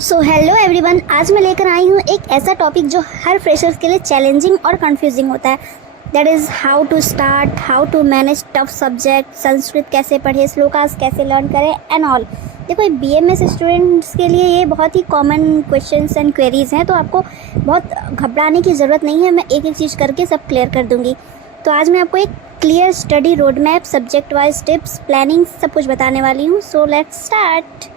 So hello everyone, आज मैं लेकर आई हूँ एक ऐसा टॉपिक जो हर फ्रेशर्स के लिए चैलेंजिंग और कंफ्यूजिंग होता है। That is how to start, how to manage tough subject, Sanskrit कैसे पढ़े, श्लोकास कैसे लर्न करें एंड ऑल। देखो, बीएमएस स्टूडेंट्स के लिए ये बहुत ही कॉमन क्वेश्चंस एंड क्वेरीज हैं, तो आपको बहुत घबराने की ज़रूरत नहीं है। मैं एक एक चीज़ करके सब क्लियर कर दूँगी। तो आज मैं आपको एक clear study road map, subject wise tips, planning सब कुछ बताने वाली हूँ। So let's start.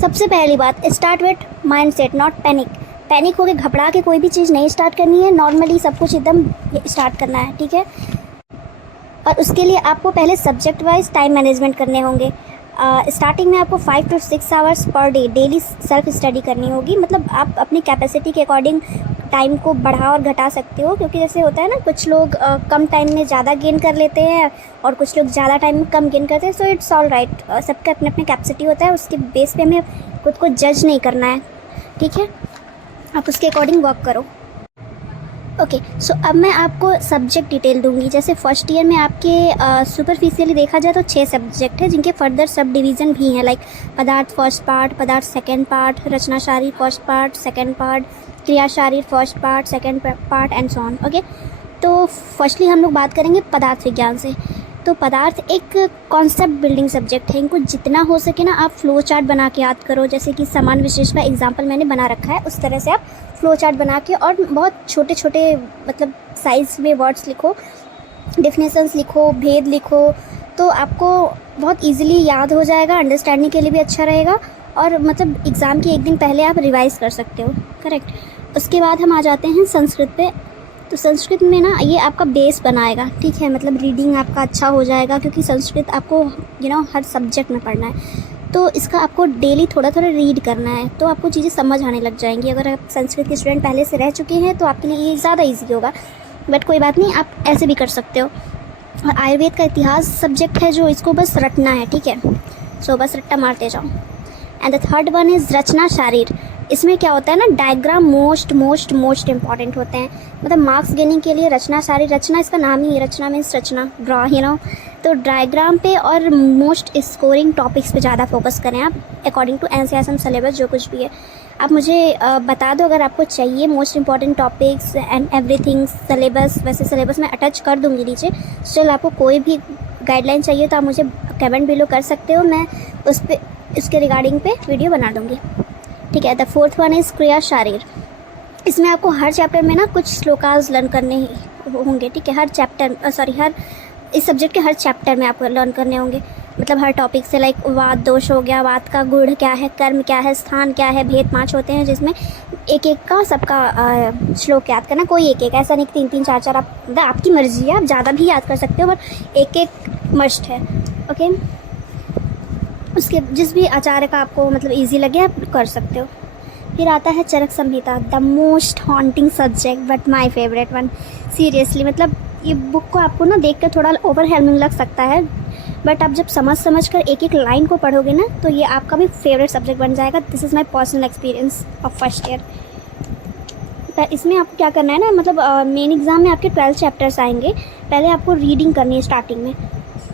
सबसे पहली बात, start with mindset, not panic. Panic होकर घबरा के कोई भी चीज़ नहीं स्टार्ट करनी है। नॉर्मली सब कुछ एकदम स्टार्ट करना है, ठीक है। और उसके लिए आपको पहले सब्जेक्ट वाइज टाइम मैनेजमेंट करने होंगे। स्टार्टिंग में आपको 5 to 6 hours per day daily self study करनी होगी। मतलब आप अपनी कैपेसिटी के अकॉर्डिंग टाइम को बढ़ा और घटा सकते हो, क्योंकि जैसे होता है ना, कुछ लोग कम टाइम में ज़्यादा गेन कर लेते हैं और कुछ लोग ज़्यादा टाइम में कम गेन करते हैं। सो इट्स ऑल राइट, सबका अपने अपने कैपेसिटी होता है। उसके बेस पे हमें खुद को जज नहीं करना है, ठीक है। आप उसके अकॉर्डिंग वर्क करो। ओके, सो अब मैं आपको सब्जेक्ट डिटेल दूंगी। जैसे फर्स्ट ईयर में आपके सुपरफिशियली देखा जाए तो 6 सब्जेक्ट हैं, जिनके फर्दर सब डिवीज़न भी हैं, like Padarth first part, Padarth second part, Rachana Sharir first part, second part, Kriya Sharir first part, second part and so on. Okay, तो फर्स्टली हम लोग बात करेंगे पदार्थ विज्ञान से। तो पदार्थ एक कॉन्सेप्ट बिल्डिंग सब्जेक्ट है। इनको जितना हो सके ना आप फ्लो चार्ट बना के याद करो। जैसे कि समान विशेष का एग्जांपल मैंने बना रखा है, उस तरह से आप फ्लो चार्ट बना के और बहुत छोटे छोटे मतलब साइज में वर्ड्स लिखो, डेफिनेशंस लिखो, भेद लिखो, तो आपको बहुत इजीली याद हो जाएगा। अंडरस्टैंडिंग के लिए भी अच्छा रहेगा और मतलब एग्ज़ाम के एक दिन पहले आप रिवाइज़ कर सकते हो, करेक्ट। उसके बाद हम आ जाते हैं संस्कृत पे। तो संस्कृत में ना ये आपका बेस बनाएगा, ठीक है। मतलब रीडिंग आपका अच्छा हो जाएगा, क्योंकि संस्कृत आपको हर सब्जेक्ट में पढ़ना है। तो इसका आपको डेली थोड़ा थोड़ा रीड करना है, तो आपको चीज़ें समझ आने लग जाएंगी। अगर आप संस्कृत के स्टूडेंट पहले से रह चुके हैं तो आपके लिए ये ज़्यादा ईजी होगा, बट कोई बात नहीं, आप ऐसे भी कर सकते हो। और आयुर्वेद का इतिहास सब्जेक्ट है, जो इसको बस रटना है, ठीक है। सो बस रट्टा मारते जाओ। And the third one is Rachana Sharir. इसमें क्या होता है ना, डायग्राम मोस्ट इंपॉर्टेंट होते हैं। मतलब मार्क्स गेनिंग के लिए रचना शारीर, रचना इसका नाम ही है, रचना मीन्स रचना, ड्रॉ, तो डायग्राम पे और मोस्ट स्कोरिंग टॉपिक्स पे ज़्यादा फोकस करें आप, अकॉर्डिंग टू एनसीईआरटी सिलेबस जो कुछ भी है। आप मुझे बता दो अगर आपको चाहिए most important topics and everything syllabus. वैसे सिलेबस मैं अटैच कर दूँगी नीचे। स्टिल आपको कोई भी गाइडलाइन चाहिए तो आप मुझे कमेंट बिलो कर सकते हो, मैं उस पर उसके रिगार्डिंग पे वीडियो बना दूँगी, ठीक है। द फोर्थ वन इज़ क्रिया शारीर। इसमें आपको हर चैप्टर में ना कुछ श्लोकास लर्न करने होंगे, ठीक है। हर इस सब्जेक्ट के हर चैप्टर में आपको लर्न करने होंगे। मतलब हर टॉपिक से, लाइक वाद दोष हो गया, वाद का गुण क्या है, कर्म क्या है, स्थान क्या है, भेद 5 होते हैं, जिसमें एक एक का सबका श्लोक याद करना। कोई एक ऐसा नहीं 3-3 4-4, आप मतलब आपकी मर्जी है, आप ज़्यादा भी याद कर सकते हो, बट एक एक मस्ट है, ओके। उसके जिस भी आचार्य का आपको मतलब इजी लगे आप कर सकते हो। फिर आता है Charak Samhita, the most haunting subject but my favourite one. Seriously, मतलब ये बुक को आपको ना देखकर थोड़ा ओवरवेलमिंग लग सकता है, बट आप जब समझ कर एक एक लाइन को पढ़ोगे ना, तो ये आपका भी फेवरेट सब्जेक्ट बन जाएगा। This is my personal experience of first year. इसमें आपको क्या करना है ना, मतलब मेन एग्ज़ाम में आपके 12 चैप्टर्स आएंगे। पहले आपको रीडिंग करनी है स्टार्टिंग में,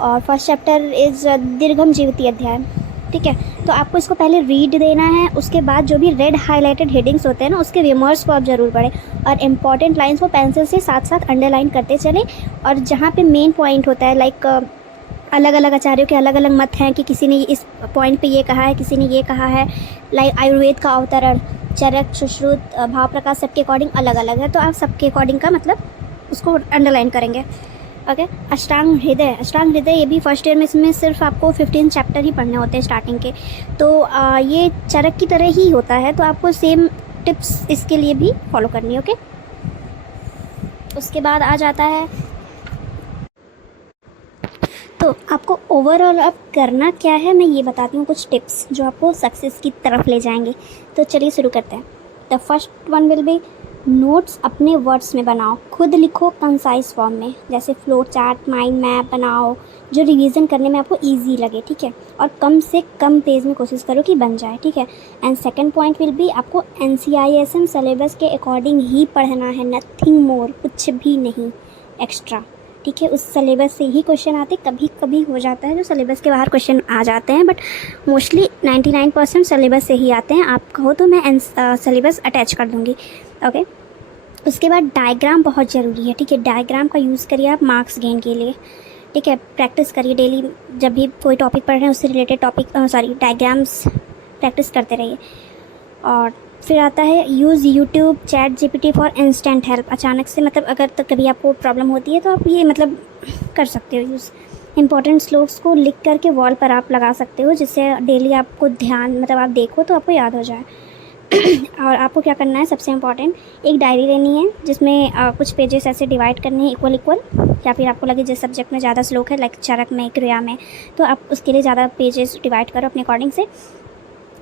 और फर्स्ट चैप्टर इज़ दीर्घम जीविती अध्याय, ठीक है। तो आपको इसको पहले रीड देना है। उसके बाद जो भी रेड हाईलाइटेड हेडिंग्स होते हैं ना, उसके रिमर्स को आप ज़रूर पढ़ें, और इंपॉर्टेंट लाइंस को पेंसिल से साथ साथ अंडरलाइन करते चलें। और जहाँ पे मेन पॉइंट होता है, लाइक अलग अलग आचार्यों के अलग अलग मत हैं कि किसी ने इस पॉइंट पे ये कहा है, किसी ने ये कहा है, लाइक आयुर्वेद का अवतरण, चरक, सुश्रुत, भाव प्रकाश, सबके अकॉर्डिंग अलग अलग है। तो आप सबके अकॉर्डिंग का मतलब उसको अंडरलाइन करेंगे, ओके। अष्टांग हृदय ये भी फर्स्ट ईयर में, इसमें सिर्फ आपको 15 चैप्टर ही पढ़ने होते हैं स्टार्टिंग के। तो ये चरक की तरह ही होता है, तो आपको सेम टिप्स इसके लिए भी फॉलो करनी है, ओके। उसके बाद आ जाता है, तो आपको ओवरऑल अब करना क्या है, मैं ये बताती हूँ कुछ टिप्स जो आपको सक्सेस की तरफ ले जाएंगे। तो चलिए शुरू करते हैं। The first one will be, notes अपने वर्ड्स में बनाओ, खुद लिखो कंसाइज फॉर्म में। जैसे फ्लो चार्ट, माइंड मैप बनाओ, जो रिवीजन करने में आपको इजी लगे, ठीक है। और कम से कम पेज में कोशिश करो कि बन जाए, ठीक है। And second point will be, आपको NCISM सिलेबस के अकॉर्डिंग ही पढ़ना है, नथिंग मोर, कुछ भी नहीं एक्स्ट्रा, ठीक है। उस सिलेबस से ही क्वेश्चन आते, कभी कभी हो जाता है जो सिलेबस के बाहर क्वेश्चन आ जाते हैं, बट मोस्टली 99% सिलेबस से ही आते हैं। आप कहो तो मैं सिलेबस अटैच कर दूँगी, ओके। उसके बाद डायग्राम बहुत ज़रूरी है, ठीक है। डायग्राम का यूज़ करिए आप मार्क्स गेन के लिए, ठीक है। प्रैक्टिस करिए डेली, जब भी कोई टॉपिक पढ़ रहे हैं उससे रिलेटेड डायग्राम्स प्रैक्टिस करते रहिए। और फिर आता है use YouTube, chat GPT for instant help. अचानक से मतलब अगर तो कभी आपको प्रॉब्लम होती है तो आप ये मतलब कर सकते हो यूज़। इंपॉर्टेंट स्लोक्स को लिख करके वॉल पर आप लगा सकते हो, जिससे डेली आपको ध्यान मतलब आप देखो तो आपको याद हो जाए। और आपको क्या करना है, सबसे इम्पॉर्टेंट एक डायरी लेनी है जिसमें कुछ पेजेस ऐसे डिवाइड करने हैं इक्वल, या फिर आपको लगे जिस सब्जेक्ट में ज़्यादा श्लोक है, लाइक चरक में, क्रिया में, तो आप उसके लिए ज़्यादा पेजेस डिवाइड करो अपने अकॉर्डिंग से।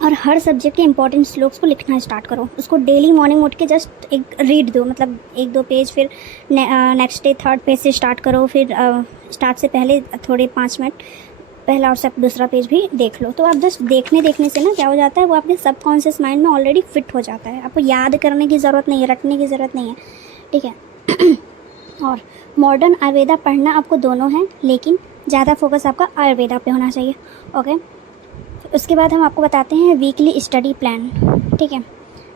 और हर सब्जेक्ट के इंपॉर्टेंट श्लोक्स को लिखना स्टार्ट करो। उसको डेली मॉर्निंग उठ के जस्ट एक रीड दो, मतलब 1-2 पेज, फिर नेक्स्ट डे 3rd पेज से स्टार्ट करो। फिर स्टार्ट से पहले थोड़े 5 मिनट पहला और सब दूसरा पेज भी देख लो। तो आप जस्ट देखने से ना क्या हो जाता है, वो आपके सबकॉन्शियस माइंड में ऑलरेडी फिट हो जाता है। आपको याद करने की ज़रूरत नहीं है, रटने की ज़रूरत नहीं है, ठीक है। और मॉडर्न आयुर्वेदा पढ़ना आपको दोनों है, लेकिन ज़्यादा फोकस आपका आयुर्वेदा पे होना चाहिए, ओके। उसके बाद हम आपको बताते हैं वीकली स्टडी प्लान, ठीक है।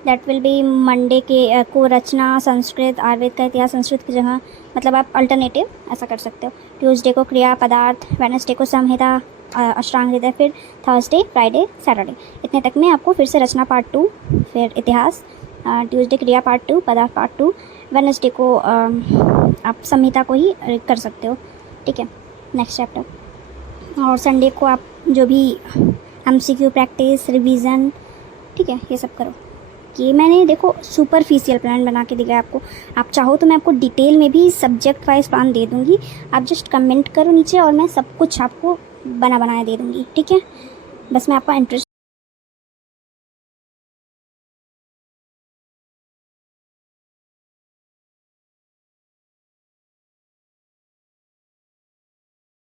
दैट विल बी मंडे के को रचना, संस्कृत, आयुर्वेद का इतिहास संस्कृत की जगह, मतलब आप अल्टरनेटिव ऐसा कर सकते हो। ट्यूसडे को क्रिया पदार्थ, वेडनेसडे को संहिता, अष्टांग हृदय, फिर थर्सडे, फ्राइडे, सैटरडे, इतने तक में आपको फिर से रचना पार्ट 2, फिर इतिहास, ट्यूसडे क्रिया पार्ट 2, पदार्थ पार्ट 2, वेडनेसडे को आप संहिता को ही कर सकते हो, ठीक है, नेक्स्ट चैप्टर। और संडे को आप जो भी MCQ प्रैक्टिस, रिवीजन, ठीक है, ये सब करो। कि मैंने देखो सुपरफिशियल प्लान बना के दिया आपको। आप चाहो तो मैं आपको डिटेल में भी सब्जेक्ट वाइज प्लान दे दूँगी, आप जस्ट कमेंट करो नीचे और मैं सब कुछ आपको बनाया दे दूँगी, ठीक है। बस मैं आपका इंटरेस्ट